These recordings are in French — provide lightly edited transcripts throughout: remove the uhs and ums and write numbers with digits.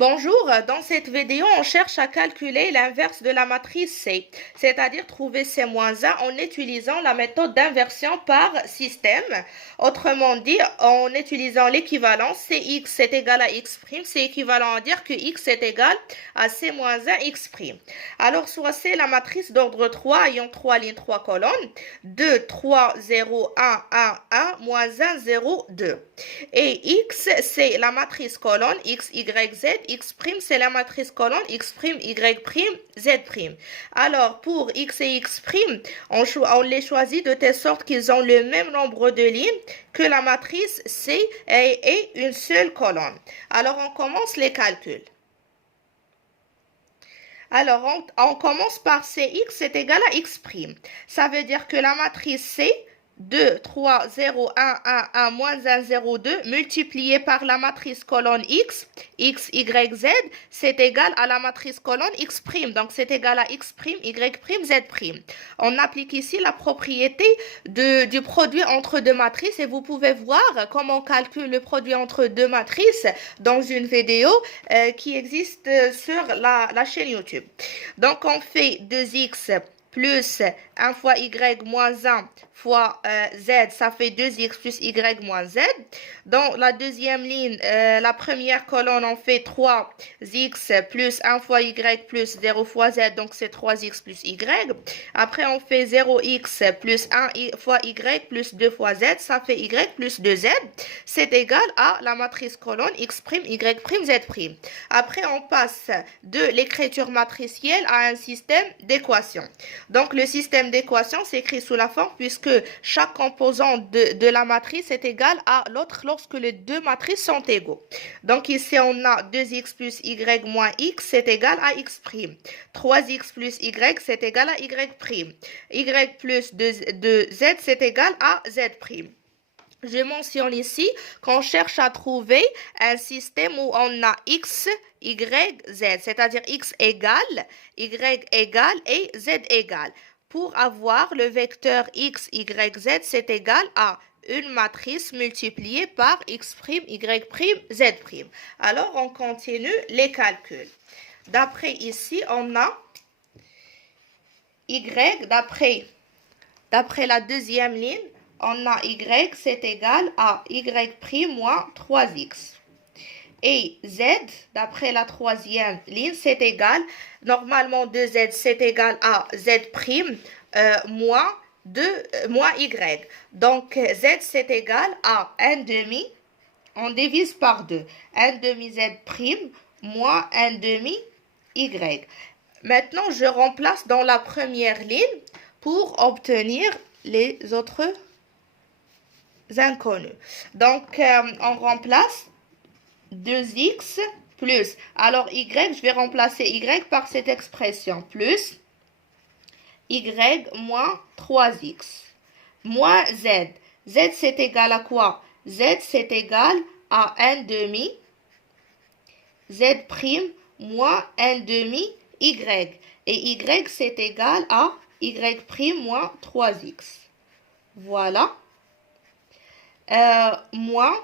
Bonjour, dans cette vidéo, on cherche à calculer l'inverse de la matrice C, c'est-à-dire trouver C-1 en utilisant la méthode d'inversion par système. Autrement dit, en utilisant l'équivalence, Cx est égal à x', c'est équivalent à dire que x est égal à C-1 x'. Alors, soit c'est la matrice d'ordre 3 ayant 3 lignes, 3 colonnes, 2, 3, 0, 1, 1, 1, moins 1, 0, 2. Et x, c'est la matrice colonne x, y, z. X', c'est la matrice colonne x', y', z'. Alors, pour x et x', on les choisit de telle sorte qu'ils ont le même nombre de lignes que la matrice C et une seule colonne. Alors, on commence les calculs. Alors, on commence par Cx est égal à x'. Ça veut dire que la matrice C, 2, 3, 0, 1, 1, 1, moins 1, 0, 2, multiplié par la matrice colonne x, x, y, z, c'est égal à la matrice colonne x'. Donc, c'est égal à x', y', z'. On applique ici la propriété du produit entre deux matrices et vous pouvez voir comment on calcule le produit entre deux matrices dans une vidéo qui existe sur la chaîne YouTube. Donc, on fait 2x plus 1 fois y moins 1 fois z, ça fait 2x plus y moins z. Dans la deuxième ligne, la première colonne, on fait 3x plus 1 fois y plus 0 fois z, donc c'est 3x plus y. Après, on fait 0x plus 1 fois y plus 2 fois z, ça fait y plus 2z. C'est égal à la matrice colonne x', y', z'. Après, on passe de l'écriture matricielle à un système d'équations. Donc, le système d'équations s'écrit sous la forme puisque chaque composant de la matrice est égal à l'autre lorsque les deux matrices sont égaux. Donc, ici, on a 2x plus y moins x, c'est égal à x'. 3x plus y, c'est égal à y'. Y plus 2z, c'est égal à z'. Je mentionne ici qu'on cherche à trouver un système où on a x, y, z, c'est-à-dire x égale, y égale et z égale. Pour avoir le vecteur x, y, z, c'est égal à une matrice multipliée par x', y', z'. Alors, on continue les calculs. D'après ici, on a y, d'après la deuxième ligne, on a y, c'est égal à y' moins 3x. Et z, d'après la troisième ligne, c'est égal, normalement 2z, c'est égal à z' moins y. Donc, z, c'est égal à 1 demi, on divise par 2. 1 demi z' moins 1 demi y. Maintenant, je remplace dans la première ligne pour obtenir les autres inconnus. Donc, on remplace 2x plus. Alors, y, je vais remplacer y par cette expression. Plus y moins 3x. Moins z. Z, c'est égal à quoi? Z, c'est égal à 1 demi z' moins 1 demi y. Et y, c'est égal à y' moins 3x. Voilà. Moins,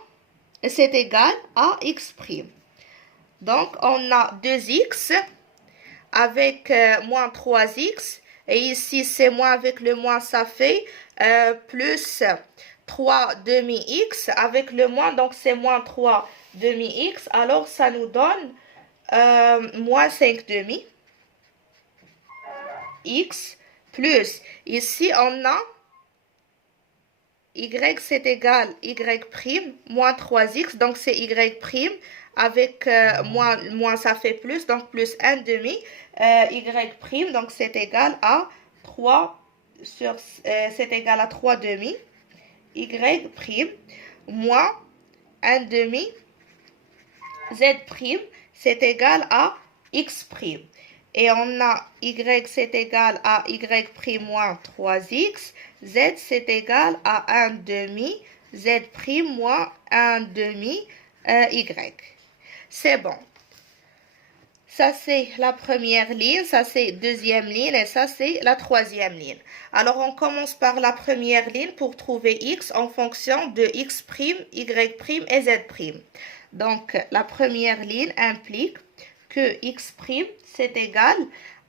c'est égal à x'. Donc, on a 2x avec moins 3x. Et ici, c'est moins avec le moins, ça fait plus 3 demi-x. Avec le moins, donc c'est moins 3 demi-x. Alors, ça nous donne moins 5 demi x plus. Ici, on a y, c'est égal y' moins 3x, donc c'est y' avec moins, ça fait plus, donc plus 1 demi y', donc c'est égal à 3 c'est égal à 3 demi y' moins 1 demi z', c'est égal à x'. Et on a y, c'est égal à y' moins 3x. Z, c'est égal à 1 demi z' moins 1 demi y. C'est bon. Ça, c'est la première ligne, ça, c'est deuxième ligne et ça, c'est la troisième ligne. Alors, on commence par la première ligne pour trouver x en fonction de x', y' et z'. Donc, la première ligne implique que x' c'est égal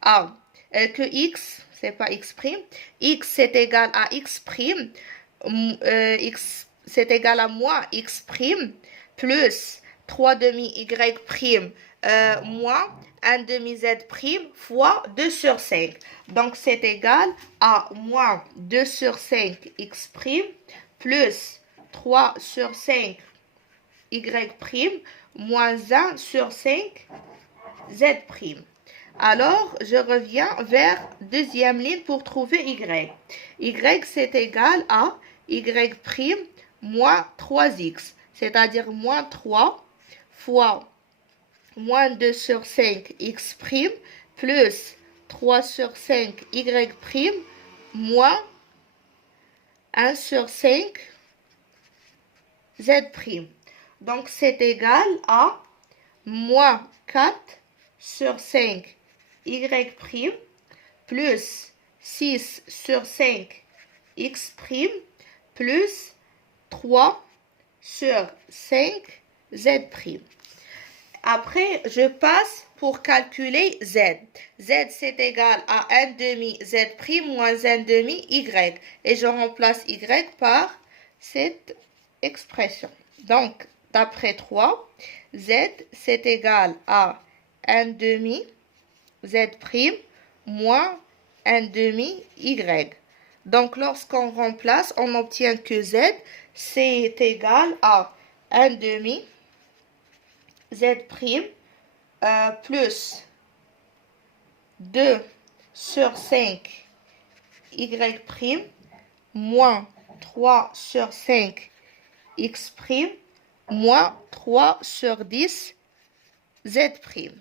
à, que x, c'est pas x', x c'est égal à x', x c'est égal à moins x' plus 3 demi y' moins 1 demi z' fois 2 sur 5. Donc, c'est égal à moins 2 sur 5 x' plus 3 sur 5 y' moins 1 sur 5 z'. Alors, je reviens vers deuxième ligne pour trouver y. Y, c'est égal à y' moins 3x, c'est-à-dire moins 3 fois moins 2 sur 5 x' plus 3 sur 5 y' moins 1 sur 5 z'. Donc, c'est égal à moins 4 sur 5 y' plus 6 sur 5 x' plus 3 sur 5 z'. Après, je passe pour calculer z. Z, c'est égal à 1 demi z' moins 1 demi y. Et je remplace y par cette expression. Donc, d'après 3, z, c'est égal à 1 demi z' moins 1 demi y. Donc, lorsqu'on remplace, on obtient que z, c'est égal à 1 demi z' plus 2 sur 5 y' moins 3 sur 5 x' moins 3 sur 10 z'.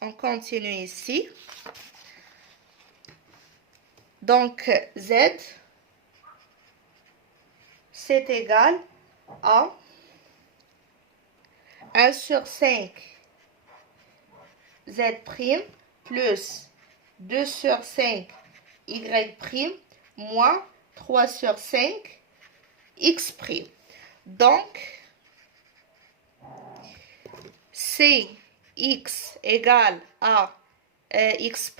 On continue ici. Donc, z, c'est égal à 1 sur 5 z' plus 2 sur 5 y' moins 3 sur 5 x'. Donc, c'est x égale à x',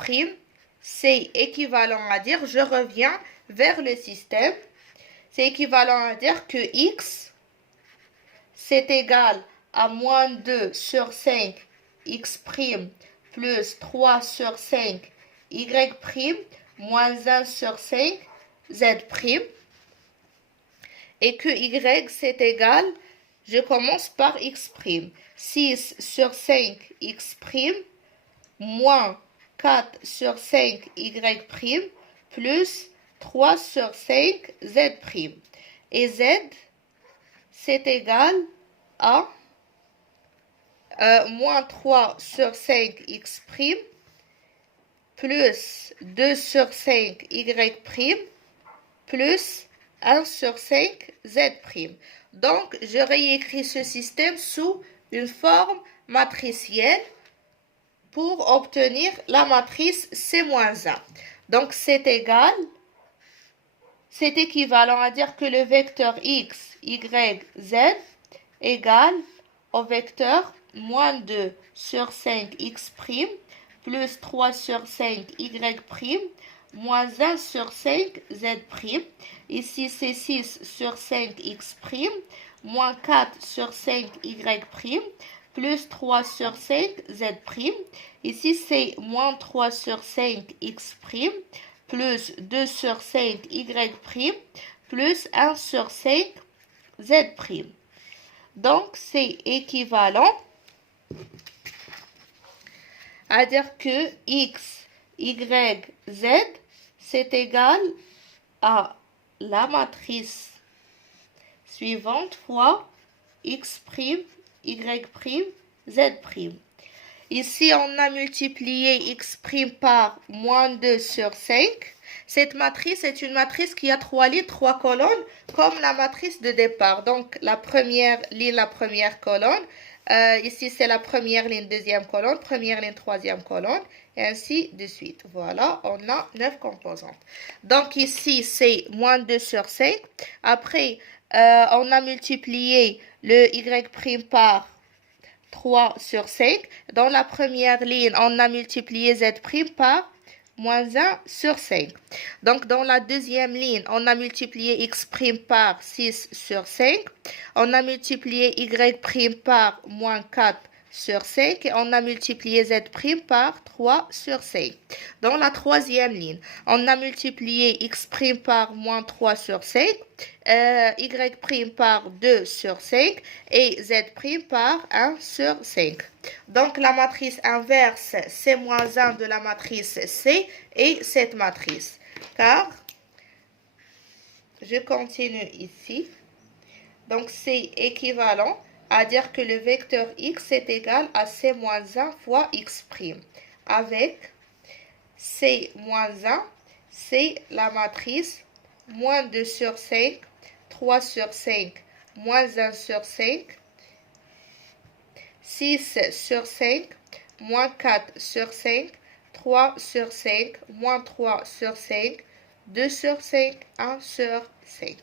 c'est équivalent à dire, je reviens vers le système, c'est équivalent à dire que x, c'est égal à moins 2 sur 5 x' plus 3 sur 5 y' moins 1 sur 5 z'. Et que y, c'est égal, je commence par x'. 6 sur 5 x' moins 4 sur 5 y' plus 3 sur 5 z'. Et z, c'est égal à moins 3 sur 5 x' plus 2 sur 5 y' plus 1 sur 5 z'. Donc, je réécris ce système sous une forme matricielle pour obtenir la matrice C-1. Donc, c'est égal, c'est équivalent à dire que le vecteur x, y, z égale au vecteur moins 2 sur 5 x' plus 3 sur 5 y' moins 1 sur 5 z'. Ici, c'est 6 sur 5 x' moins 4 sur 5 y' plus 3 sur 5 z'. Ici, c'est moins 3 sur 5 x' plus 2 sur 5 y' plus 1 sur 5 z'. Donc, c'est équivalent à dire que x, y, z, c'est égal à la matrice suivante fois x', y', z'. Ici, on a multiplié x' par moins 2 sur 5. Cette matrice est une matrice qui a 3 lignes, 3 colonnes, comme la matrice de départ. Donc, la première ligne, la première colonne, Ici, c'est la première ligne, deuxième colonne, première ligne, troisième colonne, et ainsi de suite. Voilà, on a 9 composantes. Donc ici, c'est moins 2 sur 5. Après, on a multiplié le y' par 3 sur 5. Dans la première ligne, on a multiplié z' par moins 1 sur 5. Donc, dans la deuxième ligne, on a multiplié x' par 6 sur 5. On a multiplié y' par moins 4 sur 5 et on a multiplié z' par 3 sur 5. Dans la troisième ligne, on a multiplié x' par moins 3 sur 5, y' par 2 sur 5 et z' par 1 sur 5. Donc la matrice inverse, c'est moins 1 de la matrice C et cette matrice. Car, je continue ici. Donc c'est équivalent à dire que le vecteur x est égal à c moins 1 fois x'. Avec c moins 1, c'est la matrice moins 2 sur 5, 3 sur 5, moins 1 sur 5, 6 sur 5, moins 4 sur 5, 3 sur 5, moins 3 sur 5, 2 sur 5, 1 sur 5.